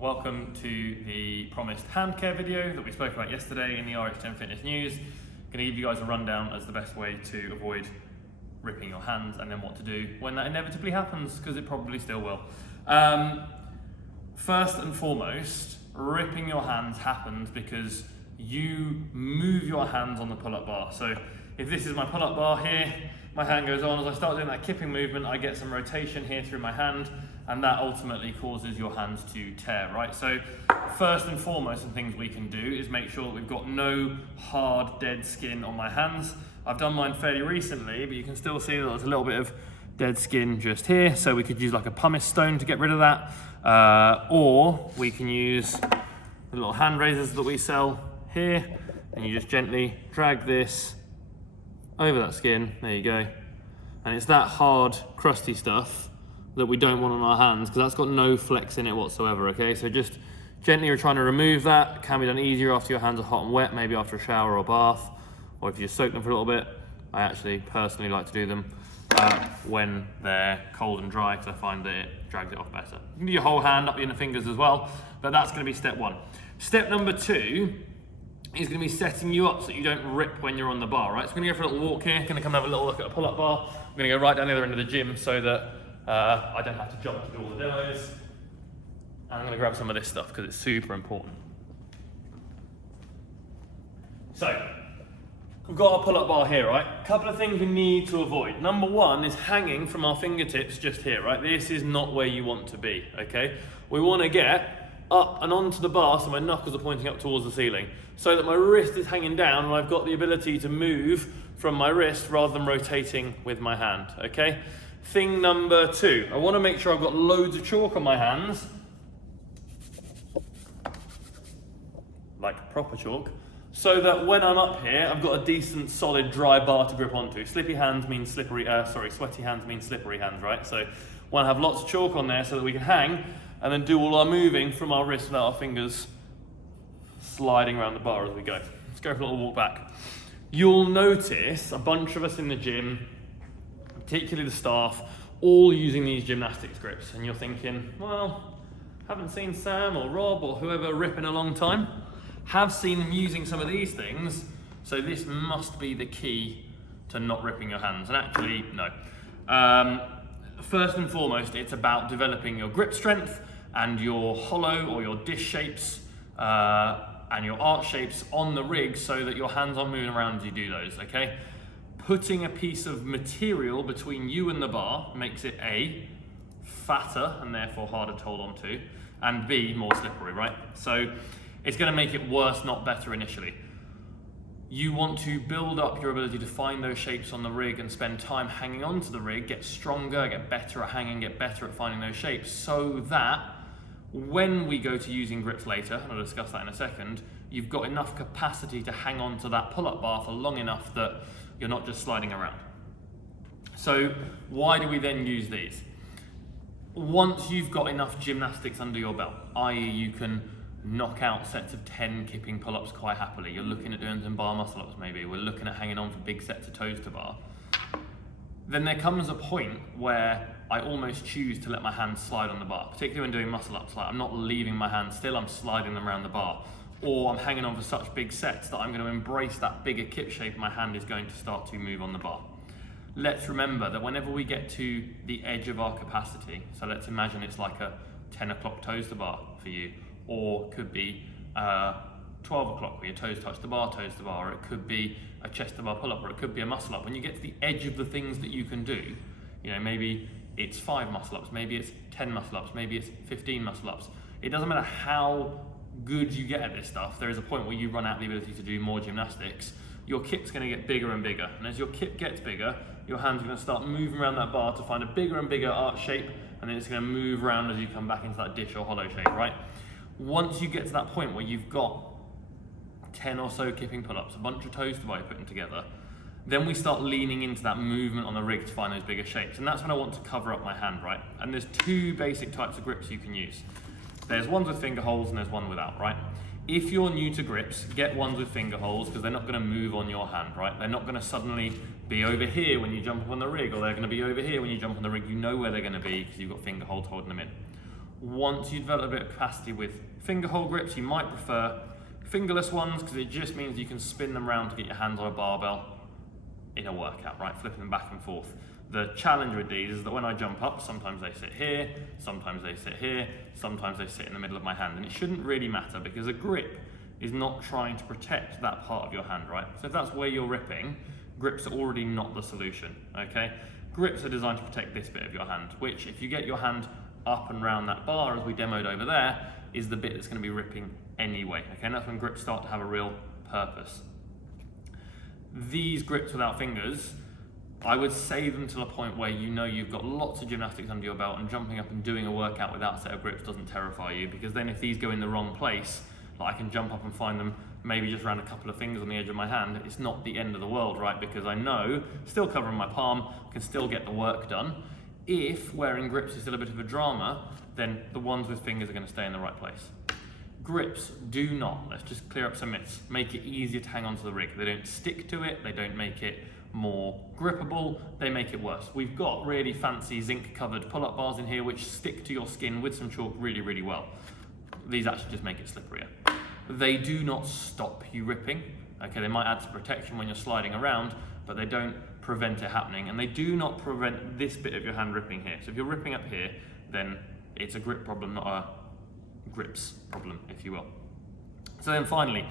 Welcome to the promised hand care video that we spoke about yesterday in the RH10 Fitness News. I'm going to give you guys a rundown as the best way to avoid ripping your hands and then what to do when that inevitably happens, because it probably still will. First and foremost, ripping your hands happens because you move your hands on the pull-up bar. So if this is my pull-up bar here, my hand goes on. As I start doing that kipping movement, I get some rotation here through my hand, and that ultimately causes your hands to tear, right? So first and foremost, the things we can do is make sure that we've got no hard, dead skin on my hands. I've done mine fairly recently, but you can still see that there's a little bit of dead skin just here. So we could use like a pumice stone to get rid of that. Or we can use the little hand razors that we sell here, and you just gently drag this over that skin, there you go. And it's that hard, crusty stuff that we don't want on our hands, because that's got no flex in it whatsoever, okay? So just gently we're trying to remove that. It can be done easier after your hands are hot and wet, maybe after a shower or bath, or if you just soak them for a little bit. I actually personally like to do them when they're cold and dry, because I find that it drags it off better. You can do your whole hand up in the fingers as well, but that's gonna be step one. Step number two is going to be setting you up so that you don't rip when you're on the bar, right? So I'm going to go for a little walk here, going to come and have a little look at a pull-up bar. I'm going to go right down the other end of the gym so that I don't have to jump to do all the demos. And I'm going to grab some of this stuff because it's super important. So, we've got our pull-up bar here, right? A couple of things we need to avoid. Number one is hanging from our fingertips just here, right? This is not where you want to be, okay? We want to get up and onto the bar so my knuckles are pointing up towards the ceiling, so that my wrist is hanging down and I've got the ability to move from my wrist rather than rotating with my hand, okay? Thing number two, I want to make sure I've got loads of chalk on my hands, like proper chalk, so that when I'm up here, I've got a decent solid dry bar to grip onto. Sweaty hands mean slippery hands, right? So we want to have lots of chalk on there so that we can hang and then do all our moving from our wrist without our fingers sliding around the bar as we go. Let's go for a little walk back. You'll notice a bunch of us in the gym, particularly the staff, all using these gymnastics grips. And you're thinking, well, haven't seen Sam or Rob or whoever rip in a long time. Have seen them using some of these things, so this must be the key to not ripping your hands. And actually, no. First and foremost, it's about developing your grip strength and your hollow or your disc shapes and your arch shapes on the rig so that your hands aren't moving around as you do those, okay? Putting a piece of material between you and the bar makes it A, fatter and therefore harder to hold on to, and B, more slippery, right? So it's gonna make it worse, not better initially. You want to build up your ability to find those shapes on the rig and spend time hanging onto the rig, get stronger, get better at hanging, get better at finding those shapes, so that when we go to using grips later, and I'll discuss that in a second, you've got enough capacity to hang on to that pull-up bar for long enough that you're not just sliding around. So why do we then use these? Once you've got enough gymnastics under your belt, i.e. you can knock out sets of 10 kipping pull-ups quite happily. You're looking at doing some bar muscle-ups maybe. We're looking at hanging on for big sets of toes to bar. Then there comes a point where I almost choose to let my hands slide on the bar, particularly when doing muscle-ups. Like I'm not leaving my hands still, I'm sliding them around the bar. Or I'm hanging on for such big sets that I'm going to embrace that bigger kip shape my hand is going to start to move on the bar. Let's remember that whenever we get to the edge of our capacity, so let's imagine it's like a 10 o'clock toes to bar for you, or could be 12 o'clock where your toes touch the bar, or it could be a chest to bar pull-up, or it could be a muscle-up. When you get to the edge of the things that you can do, you know, maybe it's 5 muscle-ups, maybe it's 10 muscle-ups, maybe it's 15 muscle-ups. It doesn't matter how good you get at this stuff, there is a point where you run out of the ability to do more gymnastics. Your kip's going to get bigger and bigger, and as your kip gets bigger, your hands are going to start moving around that bar to find a bigger and bigger arch shape, and then it's going to move around as you come back into that dish or hollow shape, right? Once you get to that point where you've got 10 or so kipping pull-ups, a bunch of toes to bar putting together, then we start leaning into that movement on the rig to find those bigger shapes. And that's when I want to cover up my hand, right? And there's two basic types of grips you can use. There's ones with finger holes and there's one without, right? If you're new to grips, get ones with finger holes because they're not gonna move on your hand, right? They're not gonna suddenly be over here when you jump on the rig, or they're gonna be over here when you jump on the rig. You know where they're gonna be because you've got finger holes holding them in. Once you develop a bit of capacity with finger hold grips, you might prefer fingerless ones because it just means you can spin them around to get your hands on a barbell in a workout, right? Flipping them back and forth. The challenge with these is that when I jump up, sometimes they sit here, sometimes they sit here, sometimes they sit in the middle of my hand. And it shouldn't really matter because a grip is not trying to protect that part of your hand, right? So if that's where you're ripping, grips are already not the solution, okay? Grips are designed to protect this bit of your hand, which if you get your hand up and round that bar, as we demoed over there, is the bit that's gonna be ripping anyway, okay? And that's when grips start to have a real purpose. These grips without fingers, I would save them to the point where you know you've got lots of gymnastics under your belt and jumping up and doing a workout without a set of grips doesn't terrify you, because then if these go in the wrong place, like I can jump up and find them maybe just around a couple of fingers on the edge of my hand, it's not the end of the world, right? Because I know, still covering my palm, can still get the work done. If wearing grips is still a bit of a drama, then the ones with fingers are going to stay in the right place. Grips do not, let's just clear up some myths, make it easier to hang onto the rig. They don't stick to it, they don't make it more grippable, they make it worse. We've got really fancy zinc covered pull-up bars in here which stick to your skin with some chalk really, really well. These actually just make it slipperier. They do not stop you ripping. Okay, they might add some protection when you're sliding around, but they don't prevent it happening, and they do not prevent this bit of your hand ripping here. So if you're ripping up here, then it's a grip problem, not a grips problem, if you will. So then finally,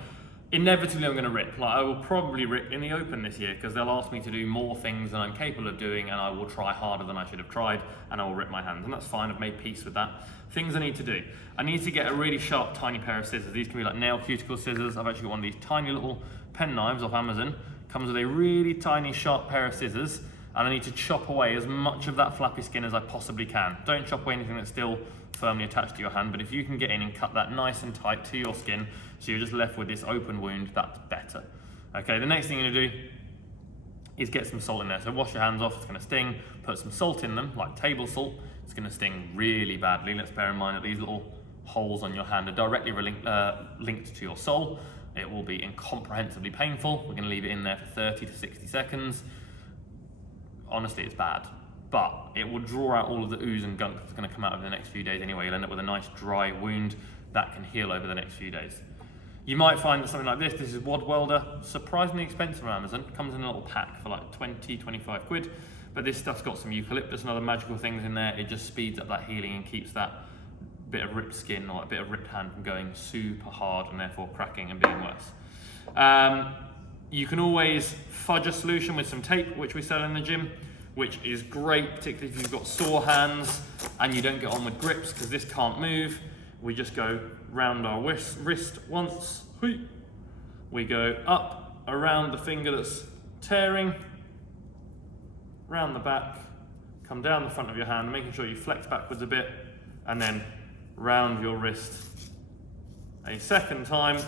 inevitably I'm going to rip. Like I will probably rip in the open this year because they'll ask me to do more things than I'm capable of doing, and I will try harder than I should have tried, and I will rip my hand, and that's fine. I've made peace with that. Things I need to do. I need to get a really sharp, tiny pair of scissors. These can be like nail cuticle scissors. I've actually got one of these tiny little pen knives off Amazon. Comes with a really tiny, sharp pair of scissors, and I need to chop away as much of that flappy skin as I possibly can. Don't chop away anything that's still firmly attached to your hand, but if you can get in and cut that nice and tight to your skin, so you're just left with this open wound, that's better. Okay, the next thing you're gonna do is get some salt in there. So wash your hands off, it's gonna sting. Put some salt in them, like table salt. It's gonna sting really badly. Let's bear in mind that these little holes on your hand are directly linked to your sole. It will be incomprehensibly painful. We're gonna leave it in there for 30 to 60 seconds. Honestly, it's bad, but it will draw out all of the ooze and gunk that's gonna come out over the next few days anyway. You'll end up with a nice dry wound that can heal over the next few days. You might find that something like this is Wad Welder, surprisingly expensive on Amazon. Comes in a little pack for like 20, 25 quid, but this stuff's got some eucalyptus and other magical things in there. It just speeds up that healing and keeps that bit of ripped skin or a bit of ripped hand from going super hard and therefore cracking and being worse. You can always fudge a solution with some tape, which we sell in the gym, which is great, particularly if you've got sore hands and you don't get on with grips because this can't move. We just go round our wrist once, we go up around the finger that's tearing, round the back, come down the front of your hand, making sure you flex backwards a bit, and then round your wrist a second time,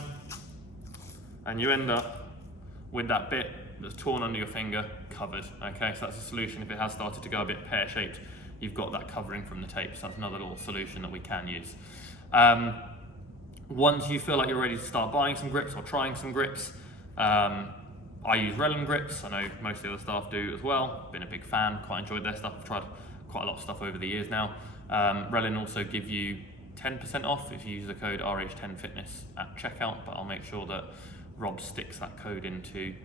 and you end up with that bit that's torn under your finger covered. Okay, so that's a solution. If it has started to go a bit pear-shaped, you've got that covering from the tape, so that's another little solution that we can use. Once you feel like you're ready to start buying some grips or trying some grips, I use Relin grips. I know most of the other staff do as well. Been a big fan, quite enjoyed their stuff. I've tried quite a lot of stuff over the years now. Relin also give you 10% off if you use the code RH10fitness at checkout, but I'll make sure that Rob sticks that code into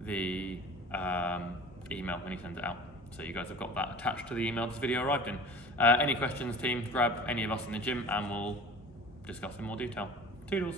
the email when he sends it out. So you guys have got that attached to the email this video arrived in. Any questions, team, grab any of us in the gym and we'll discuss in more detail. Toodles.